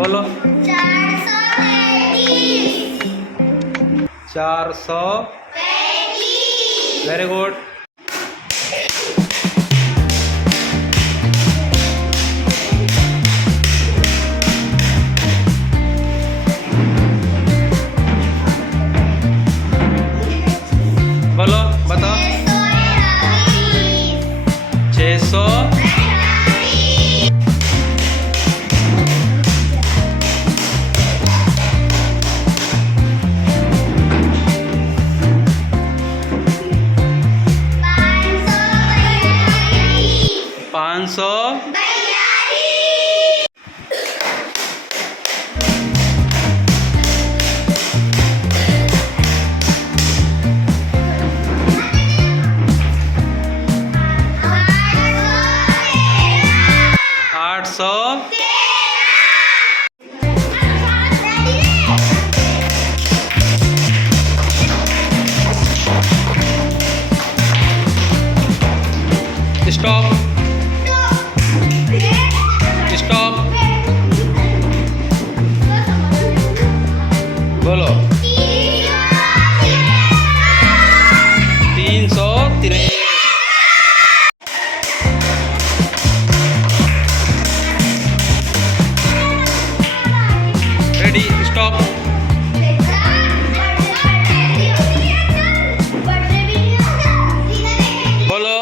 बोलो 433 433। Very good. बोलो बताओ 600 500 800 स्टॉप स्टॉप। बोलो 363। Ready stop. बोलो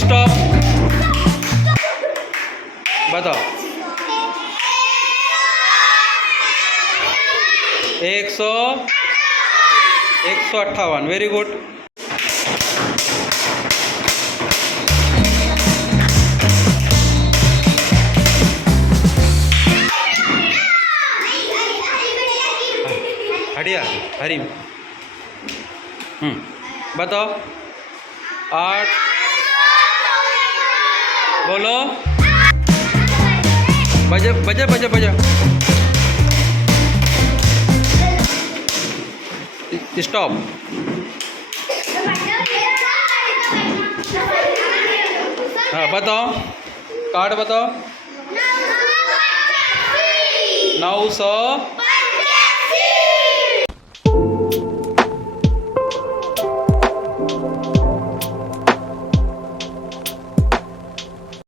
स्टॉप। बताओ 158। Very good. हटिया हरी। बताओ 8। बोलो बजे बजे बजे बजे स्टॉप। हाँ बताओ कार्ड बताओ 900।